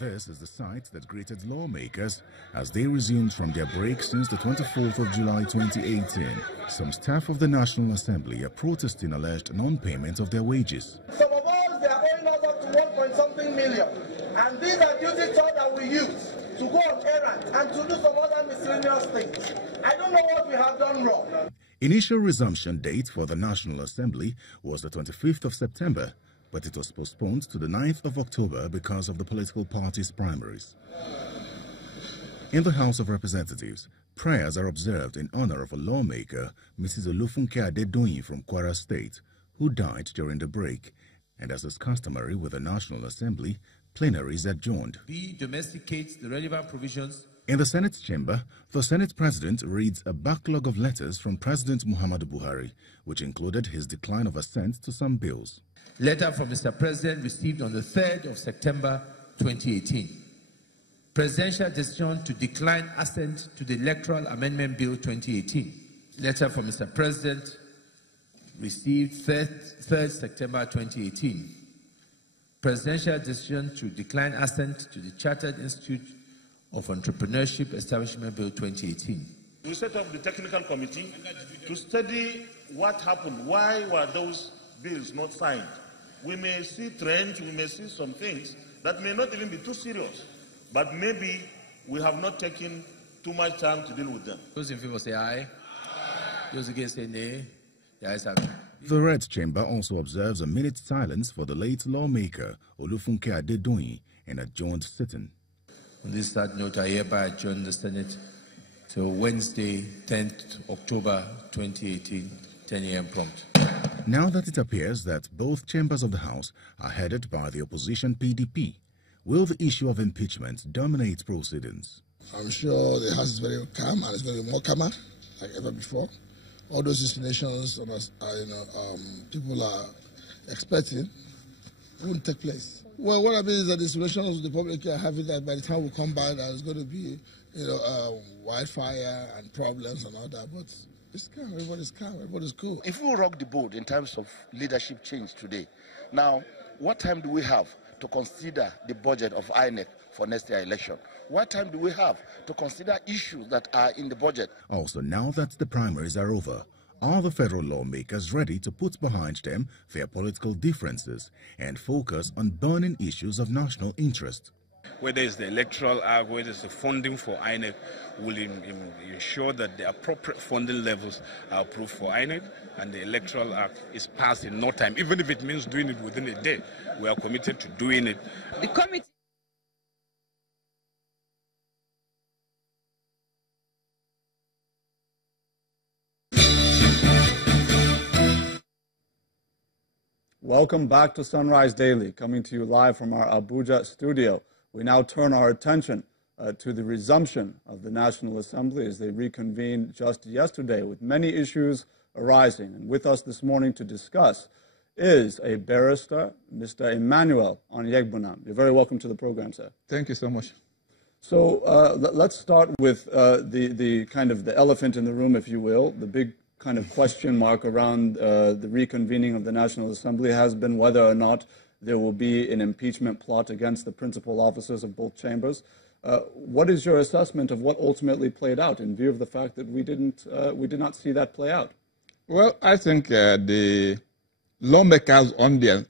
This is the site that greeted lawmakers as they resumed from their break since the 24th of July 2018. Some staff of the National Assembly are protesting alleged non-payment of their wages. Some of us, they are owing us up to 1.something million. And these are duty toll that we use to go on errands and to do some other miscellaneous things. I don't know what we have done wrong. Initial resumption date for the National Assembly was the 25th of September, but it was postponed to the 9th of October because of the political parties' primaries. In the House of Representatives, prayers are observed in honor of a lawmaker, Mrs. Olufunke Adedoyin from Kwara State, who died during the break, and as is customary with the National Assembly, plenaries adjourned. B. Domesticates the relevant provisions. In the Senate chamber, the Senate President reads a backlog of letters from President Muhammadu Buhari, which included his decline of assent to some bills. Letter from Mr. President received on the 3rd of September 2018. Presidential decision to decline assent to the Electoral Amendment Bill 2018. Letter from Mr. President received 3rd September 2018. Presidential decision to decline assent to the Chartered Institute of Entrepreneurship Establishment Bill 2018. We set up the technical committee to study what happened. Why were those bills not signed? We may see trends, we may see some things that may not even be too serious, but maybe we have not taken too much time to deal with them. Those in favor say aye. Those against say nay. The ayes have it. The Red Chamber also observes a minute's silence for the late lawmaker Olufunke Adedoyin in adjourned sitting. On this sad note, I hereby adjourn the Senate till Wednesday, 10th October 2018, 10 a.m. prompt. Now that it appears that both chambers of the House are headed by the opposition PDP, will the issue of impeachment dominate proceedings? I'm sure the House is very calm and it's going to be more calmer like ever before. All those explanations people are expecting won't take place. Well, what I mean is that the solutions the public are having that by the time we come back, there's going to be, wildfire and problems and all that. But it's calm. Everybody's calm. Everybody's cool. If we rock the boat in terms of leadership change today, now, what time do we have to consider the budget of INEC for next year election? What time do we have to consider issues that are in the budget? Also, now that the primaries are over, are the federal lawmakers ready to put behind them their political differences and focus on burning issues of national interest? Whether it's the Electoral Act, whether it's the funding for INEC, will ensure that the appropriate funding levels are approved for INEC and the Electoral Act is passed in no time. Even if it means doing it within a day, we are committed to doing it. The committee. Welcome back to Sunrise Daily, coming to you live from our Abuja studio. We now turn our attention to the resumption of the National Assembly as they reconvened just yesterday with many issues arising. And with us this morning to discuss is a barrister, Mr. Emmanuel Onyegbunam. You're very welcome to the program, sir. Thank you so much. So let's start with the kind of the elephant in the room, if you will. The big kind of question mark around the reconvening of the National Assembly has been whether or not there will be an impeachment plot against the principal officers of both chambers. What is your assessment of what ultimately played out in view of the fact that we did not see that play out? Well, I think the lawmakers on their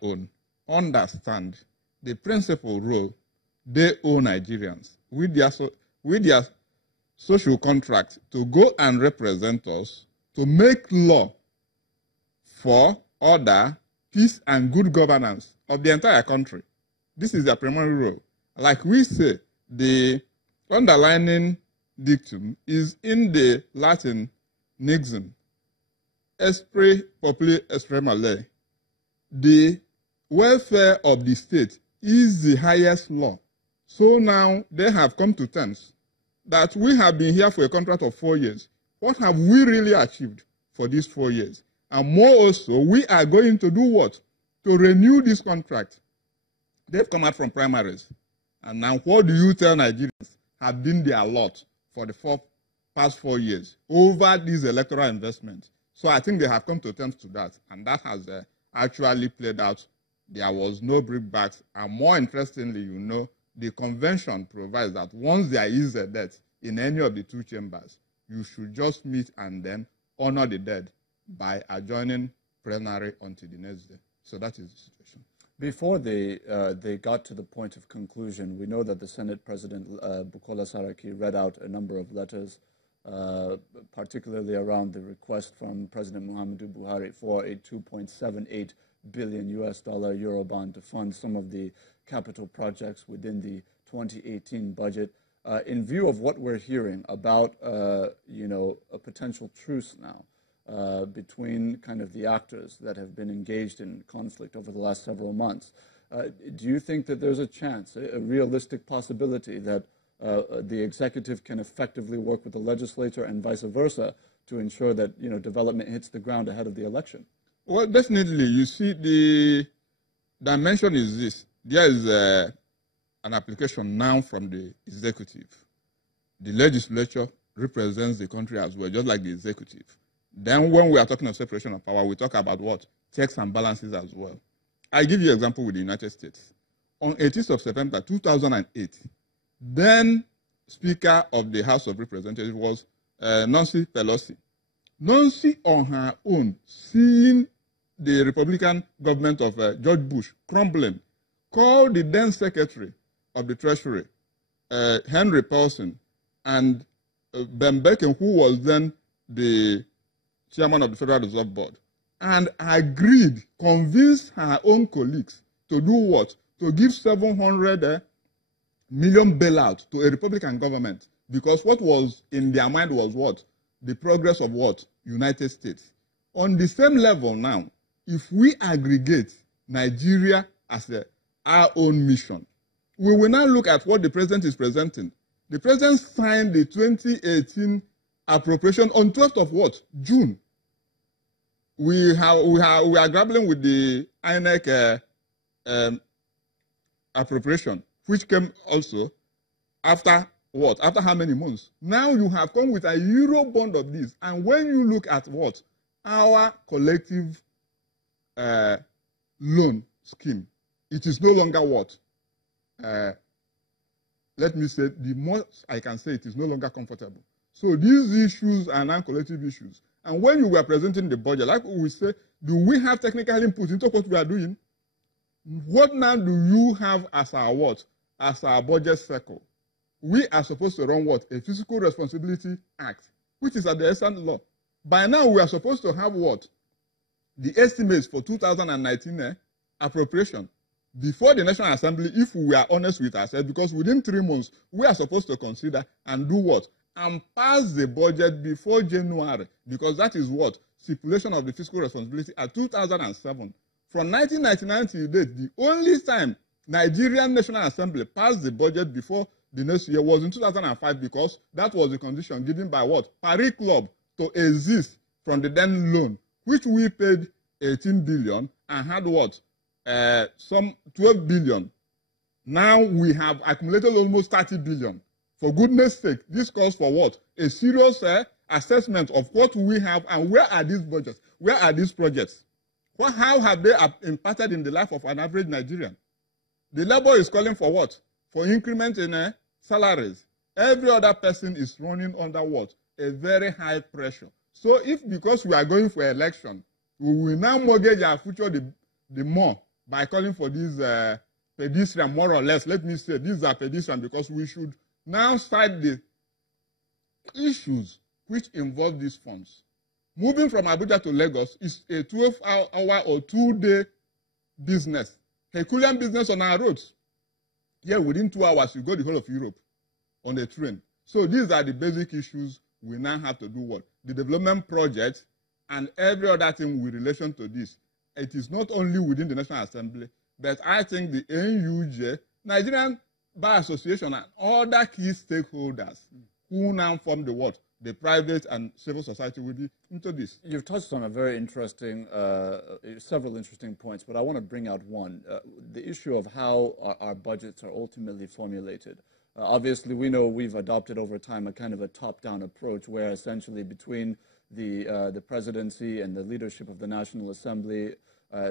own understand the principal role they owe Nigerians with their social contract to go and represent us, to make law for order, peace, and good governance of the entire country. This is their primary role. Like we say, the underlining dictum is in the Latin nixon, esprit populi extra male. The welfare of the state is the highest law. So now they have come to terms that we have been here for a contract of 4 years. What have we really achieved for these 4 years? And more also, we are going to do what? To renew this contract. They've come out from primaries. And now what do you tell Nigerians have been their lot for the past 4 years over these electoral investments? So I think they have come to terms to that. And that has actually played out. There was no bringbacks. And more interestingly, the convention provides that once there is a death in any of the two chambers, you should just meet and then honor the dead by adjourning plenary until the next day. So that is the situation. Before they got to the point of conclusion, we know that the Senate President Bukola Saraki read out a number of letters, particularly around the request from President Muhammadu Buhari for a $2.78 billion Eurobond to fund some of the capital projects within the 2018 budget. In view of what we're hearing about, a potential truce now between kind of the actors that have been engaged in conflict over the last several months, do you think that there's a chance, a realistic possibility that the executive can effectively work with the legislature and vice versa to ensure that, development hits the ground ahead of the election? Well, definitely. You see, the dimension is this. There is an application now from the executive. The legislature represents the country as well, just like the executive. Then when we are talking of separation of power, we talk about what? Checks and balances as well. I give you an example with the United States. On 18th of September 2008, then Speaker of the House of Representatives was Nancy Pelosi. Nancy, on her own, seeing the Republican government of George Bush crumbling, called the then Secretary of the Treasury, Henry Paulson, and Ben Bacon, who was then the chairman of the Federal Reserve Board, and agreed, convinced her own colleagues to do what? To give 700 million bailout to a Republican government, because what was in their mind was what? The progress of what? United States. On the same level now, if we aggregate Nigeria as our own mission, we will now look at what the president is presenting. The president signed the 2018 appropriation on 12th of what? June. We are grappling with the INEC appropriation, which came also after what? After how many months? Now you have come with a Euro bond of this. And when you look at what? Our collective loan scheme, it is no longer what? Let me say, the most I can say, it is no longer comfortable. So these issues are now collective issues. And when you were presenting the budget, like we say, do we have technical input into what we are doing? What now do you have as our what? As our budget circle? We are supposed to run what? A Fiscal Responsibility Act, which is at the essence law. By now, we are supposed to have what? The estimates for 2019 appropriation before the National Assembly, if we are honest with ourselves, because within 3 months, we are supposed to consider and do what? And pass the budget before January, because that is what? Stipulation of the Fiscal Responsibility Act 2007. From 1999 till date, the only time Nigerian National Assembly passed the budget before the next year was in 2005, because that was the condition given by what? Paris Club to exist from the then loan, which we paid 18 billion and had what? Some 12 billion. Now we have accumulated almost 30 billion. For goodness sake, this calls for what? A serious assessment of what we have and where are these budgets? Where are these projects? How have they impacted in the life of an average Nigerian? The labor is calling for what? For increment in salaries. Every other person is running under what? A very high pressure. So if because we are going for election, we will now mortgage our future the more by calling for these pedestrian, more or less. Let me say these are pedestrian because we should now start the issues which involve these funds. Moving from Abuja to Lagos is a 12-hour or 2-day business, Herculean business on our roads. Here, within 2 hours, you go the whole of Europe on a train. So these are the basic issues we now have to do what? The development projects and every other thing with relation to this. It is not only within the National Assembly, but I think the NUJ, Nigerian Bar Association, and other key stakeholders who now form the what? The private and civil society will be into this. You've touched on a very interesting, several interesting points, but I want to bring out one, the issue of how our budgets are ultimately formulated. Obviously, we know we've adopted over time a kind of a top-down approach where essentially between the presidency and the leadership of the National Assembly,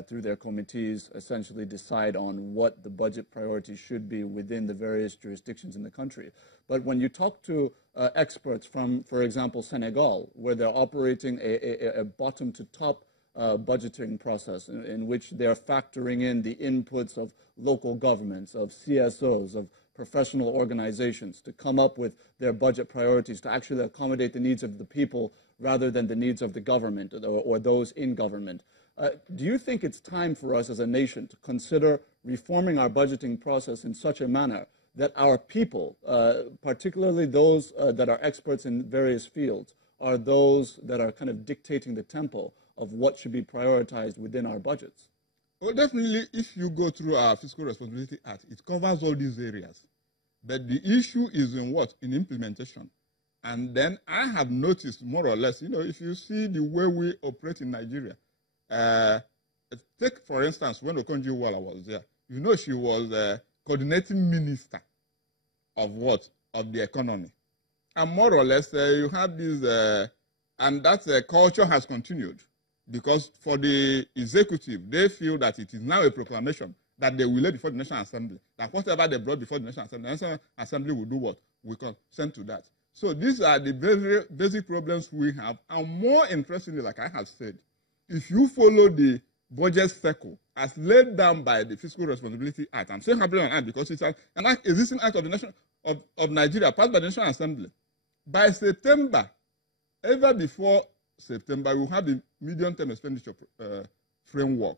through their committees, essentially decide on what the budget priorities should be within the various jurisdictions in the country. But when you talk to experts from, for example, Senegal, where they're operating a bottom-to-top budgeting process in which they're factoring in the inputs of local governments, of CSOs, of professional organizations to come up with their budget priorities to actually accommodate the needs of the people rather than the needs of the government or those in government. Do you think it's time for us as a nation to consider reforming our budgeting process in such a manner that our people, particularly those that are experts in various fields, are those that are kind of dictating the tempo of what should be prioritized within our budgets? Well, definitely, if you go through our Fiscal Responsibility Act, it covers all these areas. But the issue is in what? In implementation. And then I have noticed, more or less, if you see the way we operate in Nigeria, take, for instance, when Okonjo-Iweala was there, she was coordinating minister of what? Of the economy. And more or less, you have this, and that culture has continued. Because for the executive, they feel that it is now a proclamation that they will lay before the National Assembly. That whatever they brought before the National Assembly will do what? We consent to that. So these are the very basic problems we have. And more interestingly, like I have said, if you follow the budget cycle as laid down by the Fiscal Responsibility Act, I'm saying happily on act because it's an existing act of the of Nigeria passed by the National Assembly. By September, ever before September, we will have the medium-term expenditure framework.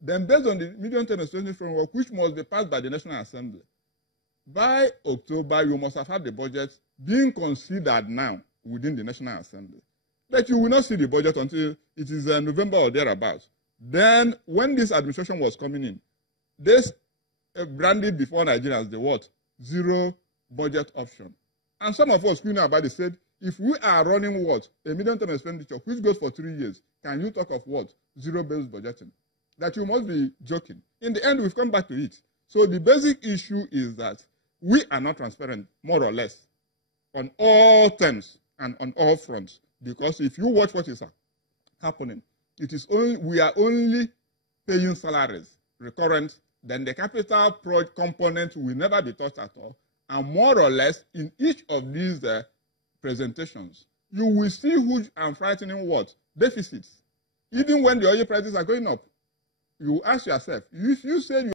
Then based on the medium-term expenditure framework, which must be passed by the National Assembly, by October, you must have had the budget being considered now within the National Assembly. But you will not see the budget until it is November or thereabouts. Then, when this administration was coming in, they branded before Nigerians the what? Zero budget option. And some of us who know about it said, if we are running what? A medium-term expenditure, which goes for 3 years, can you talk of what? Zero-based budgeting. That you must be joking. In the end, we've come back to it. So the basic issue is that we are not transparent, more or less, on all terms and on all fronts. Because if you watch what is happening, it is only, we are only paying salaries, recurrent, then the capital component will never be touched at all. And more or less, in each of these presentations, you will see huge and frightening what? Deficits. Even when the oil prices are going up, you ask yourself, if you say you